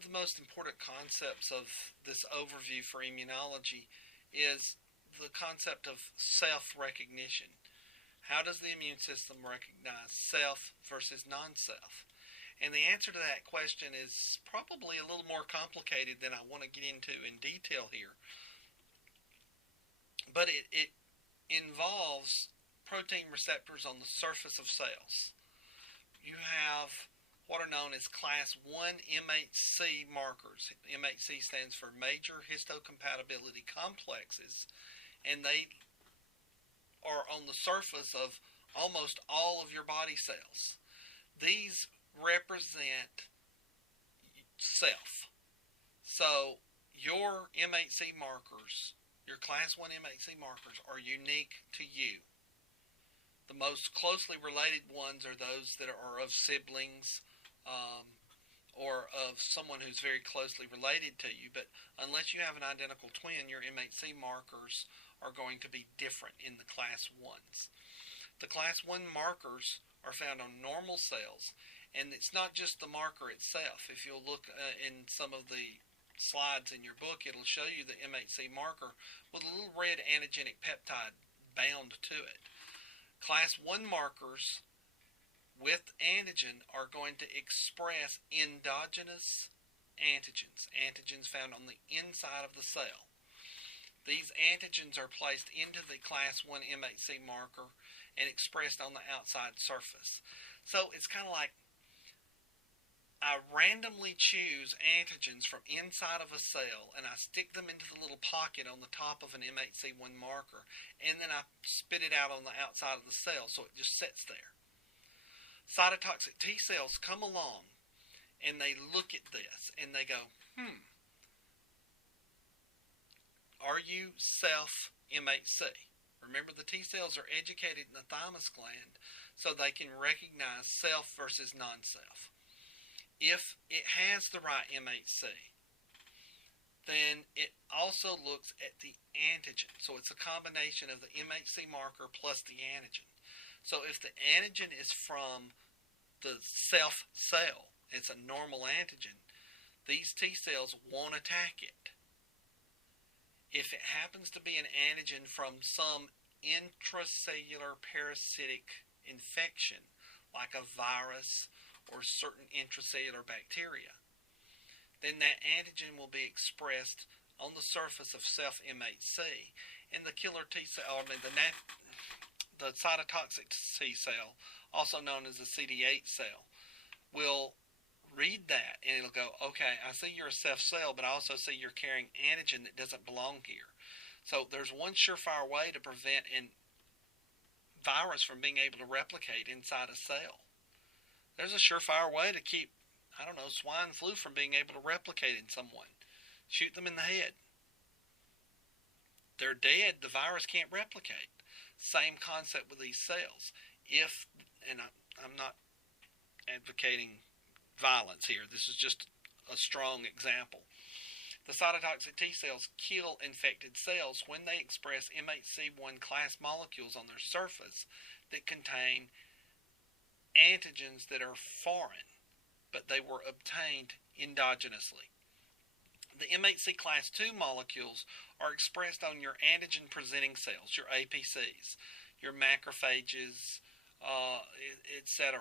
of the most important concepts of this overview for immunology is the concept of self-recognition. How does the immune system recognize self versus non-self? And the answer to that question is probably a little more complicated than I want to get into in detail here. But it involves protein receptors on the surface of cells. You have what are known as class 1 MHC markers. MHC stands for major histocompatibility complexes, and they are on the surface of almost all of your body cells. These represent self. So your MHC markers, your class 1 MHC markers, are unique to you. The most closely related ones are those that are of siblings, or of someone who's very closely related to you. But unless you have an identical twin, your MHC markers are going to be different in the class 1s. The class 1 markers are found on normal cells, and it's not just the marker itself. If you'll look in some of the slides in your book, it'll show you the MHC marker with a little red antigenic peptide bound to it. Class 1 markers with antigen are going to express endogenous antigens found on the inside of the cell. These antigens are placed into the class 1 MHC marker and expressed on the outside surface. So it's kind of like I randomly choose antigens from inside of a cell, and I stick them into the little pocket on the top of an MHC1 marker, and then I spit it out on the outside of the cell, so it just sits there. Cytotoxic T cells come along, and they look at this, and they go, are you self-MHC? Remember, the T cells are educated in the thymus gland, so they can recognize self versus non-self. If it has the right MHC, then it also looks at the antigen. So it's a combination of the MHC marker plus the antigen. So if the antigen is from the self cell, it's a normal antigen, these T cells won't attack it. If it happens to be an antigen from some intracellular parasitic infection, like a virus or certain intracellular bacteria, then that antigen will be expressed on the surface of self-MHC, and the killer T cell, the cytotoxic T cell, also known as the CD8 cell, will read that, and it'll go, okay, I see you're a self cell, but I also see you're carrying antigen that doesn't belong here. So there's one surefire way to prevent a virus from being able to replicate inside a cell. There's a surefire way to keep, swine flu from being able to replicate in someone. Shoot them in the head. They're dead, the virus can't replicate. Same concept with these cells. I'm not advocating violence here, this is just a strong example. The cytotoxic T cells kill infected cells when they express MHC1 class molecules on their surface that contain antigens that are foreign, but they were obtained endogenously. The MHC class 2 molecules are expressed on your antigen-presenting cells, your APCs, your macrophages, etc.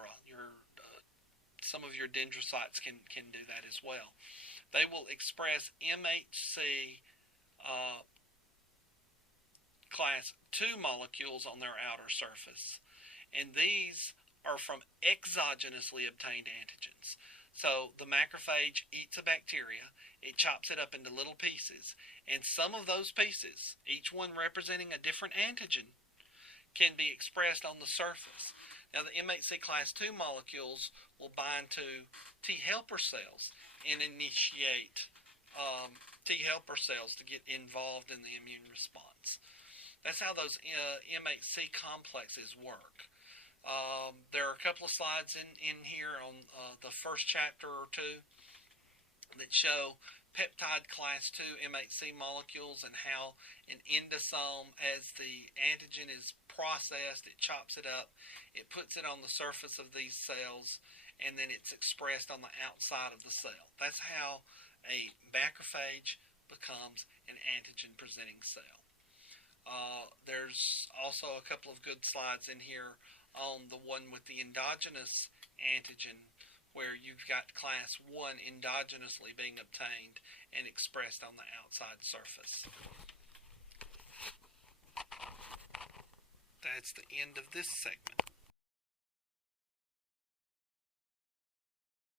Some of your dendrocytes can do that as well. They will express MHC class 2 molecules on their outer surface, and these are from exogenously obtained antigens. So the macrophage eats a bacteria, it chops it up into little pieces, and some of those pieces, each one representing a different antigen, can be expressed on the surface. Now the MHC class 2 molecules will bind to T helper cells and initiate T helper cells to get involved in the immune response. That's how those MHC complexes work. There are a couple of slides in here on the first chapter or two that show peptide class 2 MHC molecules and how an endosome, as the antigen is processed, it chops it up, it puts it on the surface of these cells, and then it's expressed on the outside of the cell. That's how a macrophage becomes an antigen-presenting cell. There's also a couple of good slides in here on the one with the endogenous antigen, where you've got class 1 endogenously being obtained and expressed on the outside surface. That's the end of this segment.